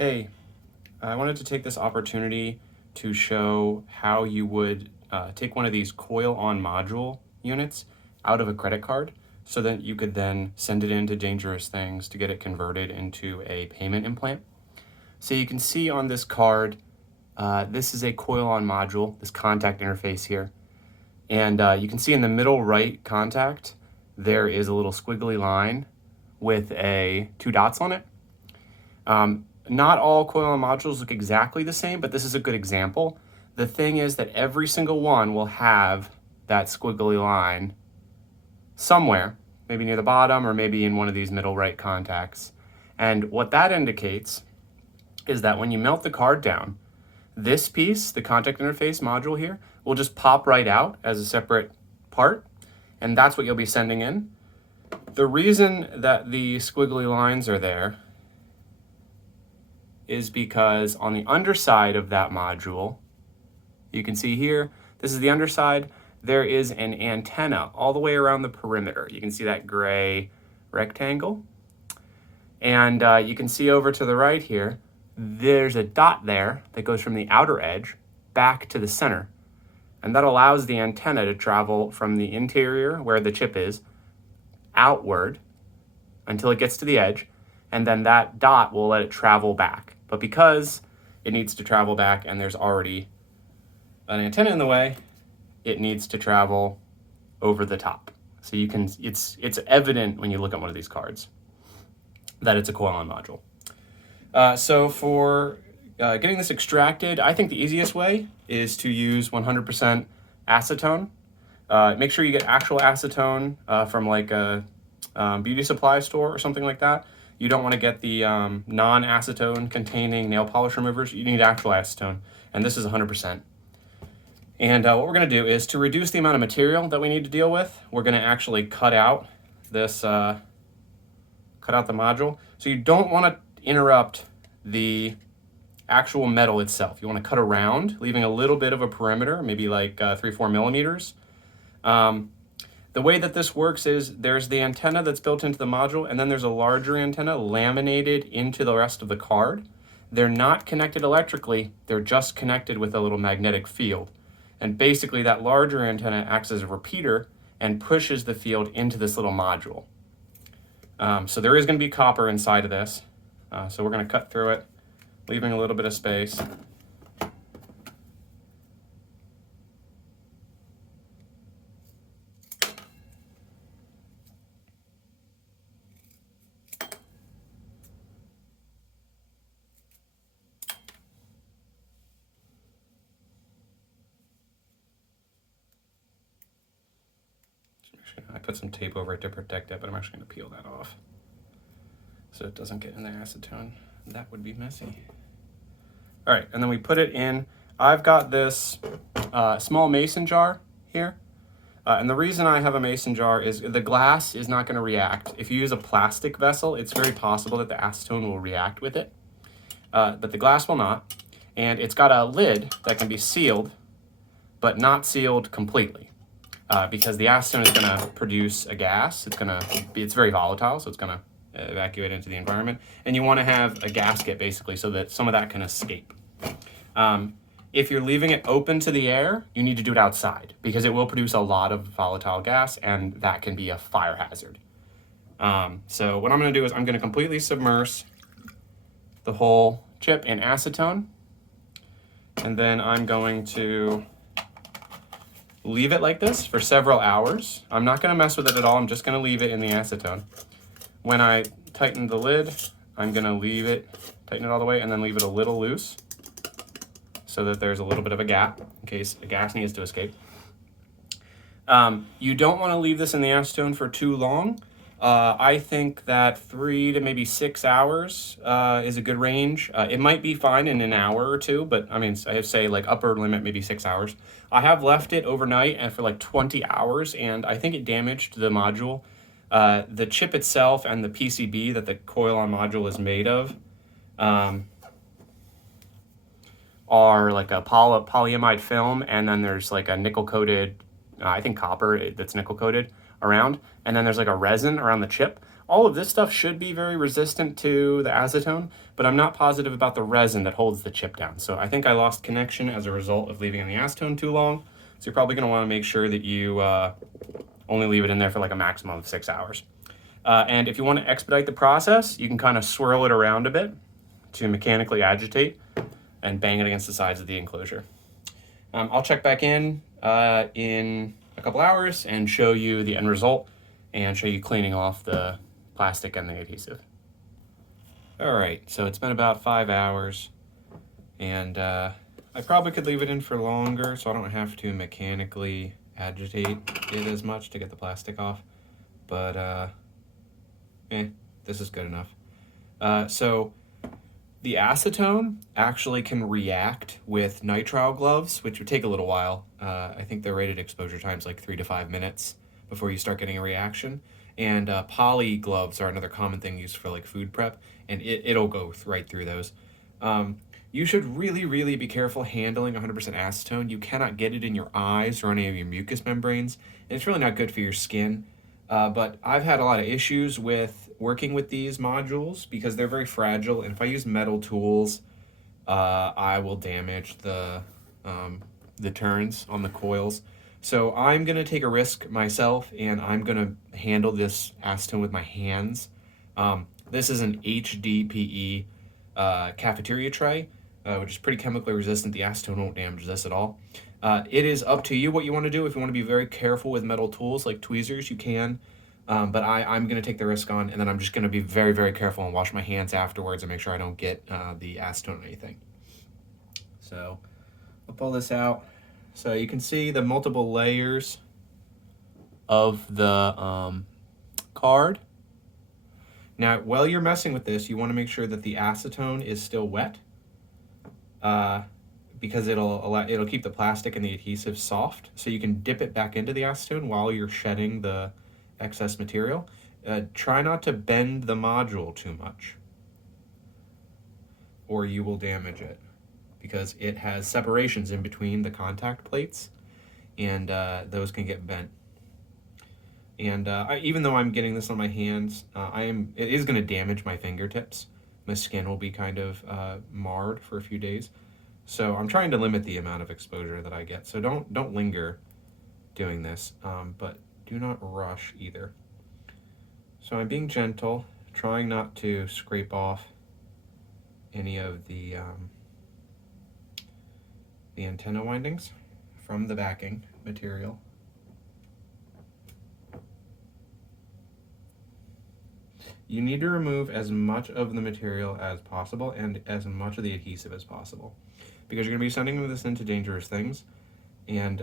Hey, I wanted to take this opportunity to show how you would take one of these coil on module units out of a credit card so that you could then send it into Dangerous Things to get it converted into a payment implant. So you can see on this card, this is a coil on module, this contact interface here. And you can see in the middle right contact, there is a little squiggly line with two dots on it. Not all coil on modules look exactly the same, but this is a good example. The thing is that every single one will have that squiggly line somewhere, maybe near the bottom or maybe in one of these middle right contacts. And what that indicates is that when you melt the card down, this piece, the contact interface module here, will just pop right out as a separate part, and that's what you'll be sending in. The reason that the squiggly lines are there is because on the underside of that module, you can see here, this is the underside, there is an antenna all the way around the perimeter. You can see that gray rectangle. And you can see over to the right here, there's a dot there that goes from the outer edge back to the center. And that allows the antenna to travel from the interior, where the chip is, outward until it gets to the edge, and then that dot will let it travel back. But because it needs to travel back and there's already an antenna in the way, it needs to travel over the top. So you can, it's evident when you look at one of these cards that it's a coil on module. So for getting this extracted, I think the easiest way is to use 100% acetone. Make sure you get actual acetone from like a beauty supply store or something like that. You don't want to get the non-acetone containing nail polish removers. You need actual acetone, and this is 100%. And what we're going to do is, to reduce the amount of material that we need to deal with, we're going to actually cut out this, cut out the module. So you don't want to interrupt the actual metal itself. You want to cut around, leaving a little bit of a perimeter, maybe like 3-4 millimeters. The way that this works is there's the antenna that's built into the module, and then there's a larger antenna laminated into the rest of the card. They're not connected electrically, they're just connected with a little magnetic field. And basically that larger antenna acts as a repeater and pushes the field into this little module. So there is going to be copper inside of this. So we're going to cut through it, leaving a little bit of space. I put some tape over it to protect it, but I'm actually going to peel that off so it doesn't get in the acetone. That would be messy. All right, and then we put it in. I've got this small mason jar here. And the reason I have a mason jar is the glass is not going to react. If you use a plastic vessel, it's very possible that the acetone will react with it, but the glass will not. And it's got a lid that can be sealed, but not sealed completely. Because the acetone is going to produce a gas. It's very volatile, so it's going to evacuate into the environment. And you want to have a gasket, basically, so that some of that can escape. If you're leaving it open to the air, you need to do it outside, because it will produce a lot of volatile gas, and that can be a fire hazard. So what I'm going to do is I'm going to completely submerge the whole chip in acetone, and then I'm going to leave it like this for several hours. I'm not going to mess with it at all. I'm just going to leave it in the acetone. When I tighten the lid, I'm going to tighten it all the way, and then leave it a little loose so that there's a little bit of a gap in case a gas needs to escape. You don't want to leave this in the acetone for too long. I think that 3 to maybe 6 hours is a good range. It might be fine in an hour or two, but I mean, I say like upper limit, maybe 6 hours. I have left it overnight and for like 20 hours, and I think it damaged the module. The chip itself and the PCB that the coil on module is made of are like a polyamide film, and then there's like a nickel-coated, I think copper that's nickel-coated around, and then there's like a resin around the chip. All of this stuff should be very resistant to the acetone, but I'm not positive about the resin that holds the chip down. So I think I lost connection as a result of leaving it in the acetone too long. So you're probably going to want to make sure that you only leave it in there for like a maximum of 6 hours. And if you want to expedite the process, you can kind of swirl it around a bit to mechanically agitate and bang it against the sides of the enclosure. I'll check back in a couple hours and show you the end result and show you cleaning off the plastic and the adhesive. All right, so it's been about 5 hours, and I probably could leave it in for longer so I don't have to mechanically agitate it as much to get the plastic off, but this is good enough. So the acetone actually can react with nitrile gloves, which would take a little while. I think the rated exposure time is like 3 to 5 minutes before you start getting a reaction. And poly gloves are another common thing used for like food prep, and it'll go right through those. You should really, really be careful handling 100% acetone. You cannot get it in your eyes or any of your mucous membranes, and it's really not good for your skin. But I've had a lot of issues with working with these modules because they're very fragile, and if I use metal tools, I will damage the turns on the coils. So I'm going to take a risk myself, and I'm going to handle this acetone with my hands. This is an HDPE cafeteria tray, which is pretty chemically resistant. The acetone won't damage this at all. It is up to you what you want to do. If you want to be very careful with metal tools like tweezers, you can. But I'm going to take the risk on, and then I'm just going to be very, very careful and wash my hands afterwards and make sure I don't get the acetone or anything. So I'll pull this out. So you can see the multiple layers of the card. Now, while you're messing with this, you want to make sure that the acetone is still wet, because it'll keep the plastic and the adhesive soft. So you can dip it back into the acetone while you're shedding the excess material. Try not to bend the module too much, or you will damage it, because it has separations in between the contact plates, and those can get bent. And even though I'm getting this on my hands, it is going to damage my fingertips. My skin will be kind of marred for a few days. So I'm trying to limit the amount of exposure that I get. So don't linger doing this, but do not rush either. So I'm being gentle, trying not to scrape off any of the antenna windings from the backing material. You need to remove as much of the material as possible and as much of the adhesive as possible, because you're going to be sending this into Dangerous Things, and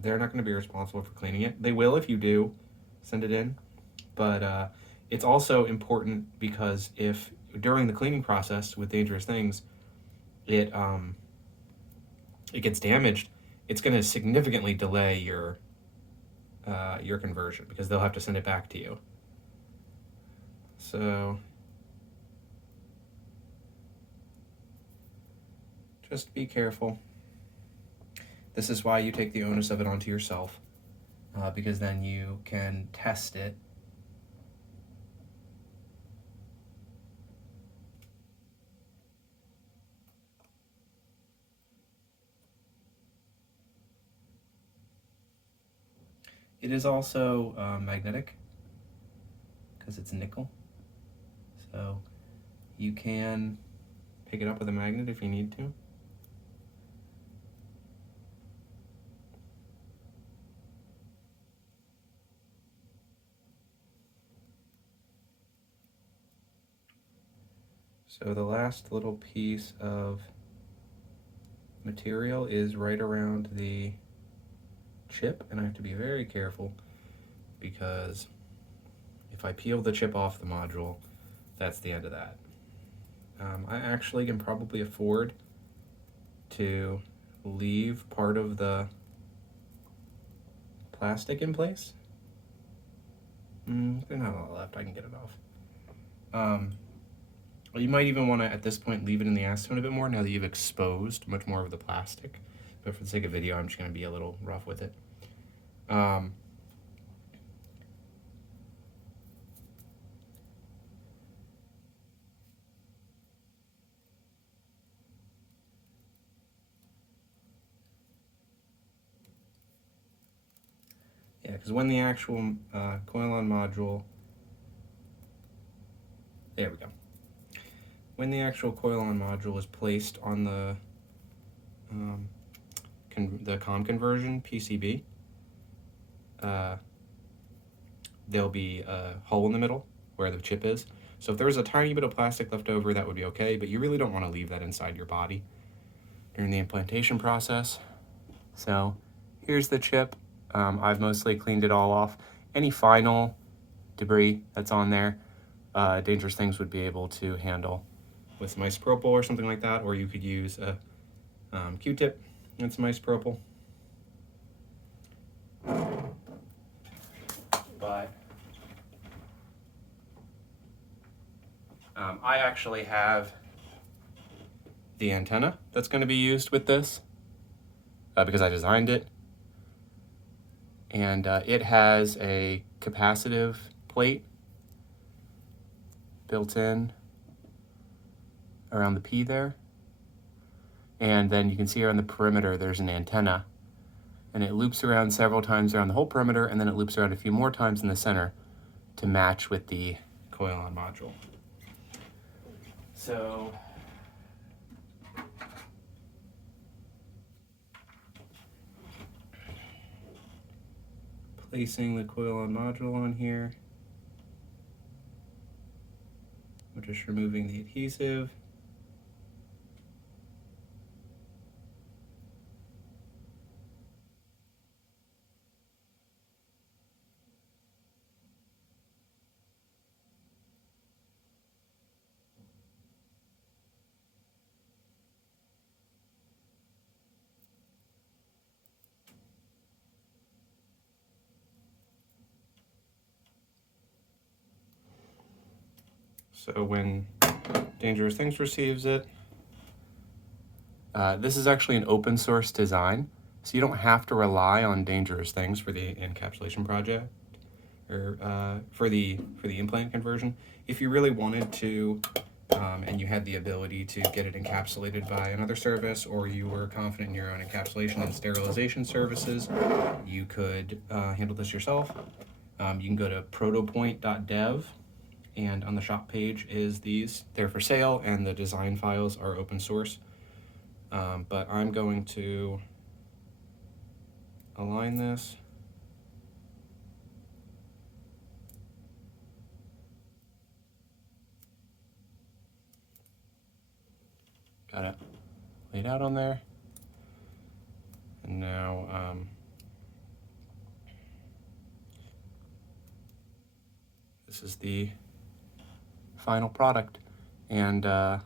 they're not going to be responsible for cleaning it. They will if you do send it in, but it's also important because if during the cleaning process with Dangerous Things it gets damaged, it's going to significantly delay your conversion, because they'll have to send it back to you. So just be careful. This is why you take the onus of it onto yourself, because then you can test it. It is also magnetic, because it's nickel. So you can pick it up with a magnet if you need to. So the last little piece of material is right around the chip, and I have to be very careful, because if I peel the chip off the module, that's the end of that. I actually can probably afford to leave part of the plastic in place. There's not a lot left. I can get it off. You might even want to, at this point, leave it in the acetone a bit more now that you've exposed much more of the plastic. But for the sake of video, I'm just going to be a little rough with it. Yeah, because when the actual coil-on module, there we go. When the actual coil-on module is placed on the COM conversion PCB, there'll be a hole in the middle where the chip is. So if there was a tiny bit of plastic left over, that would be okay, but you really don't want to leave that inside your body during the implantation process. So here's the chip. I've mostly cleaned it all off. Any final debris that's on there, Dangerous Things would be able to handle with some isopropyl or something like that, or you could use a Q-tip and some isopropyl. But I actually have the antenna that's going to be used with this because I designed it. And it has a capacitive plate built in around the P there. And then you can see around the perimeter there's an antenna. And it loops around several times around the whole perimeter, and then it loops around a few more times in the center to match with the coil-on module. So placing the coil-on module on here. We're just removing the adhesive. So when Dangerous Things receives it, this is actually an open source design, so you don't have to rely on Dangerous Things for the encapsulation project or for the implant conversion. If you really wanted to, and you had the ability to get it encapsulated by another service, or you were confident in your own encapsulation and sterilization services, you could handle this yourself. You can go to protopoint.dev. And on the shop page is these. They're for sale, and the design files are open source. But I'm going to align this. Got it laid out on there. And now this is the final product, and I'll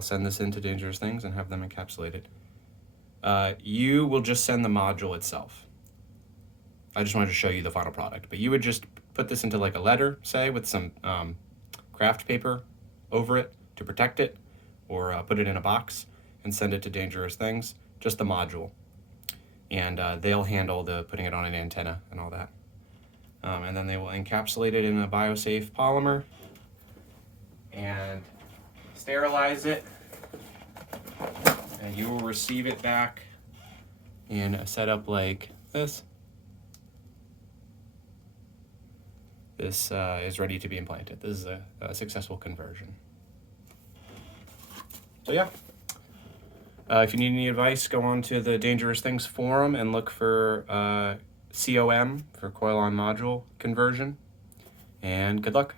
send this into Dangerous Things and have them encapsulate it. You will just send the module itself. I just wanted to show you the final product, but you would just put this into like a letter, say, with some craft paper over it to protect it, or put it in a box and send it to Dangerous Things, just the module. And they'll handle the putting it on an antenna and all that. And then they will encapsulate it in a biosafe polymer and sterilize it, and you will receive it back in a setup like this. This is ready to be implanted. This is a successful conversion. So yeah, if you need any advice, go on to the Dangerous Things forum and look for COM for coil-on module conversion, and good luck.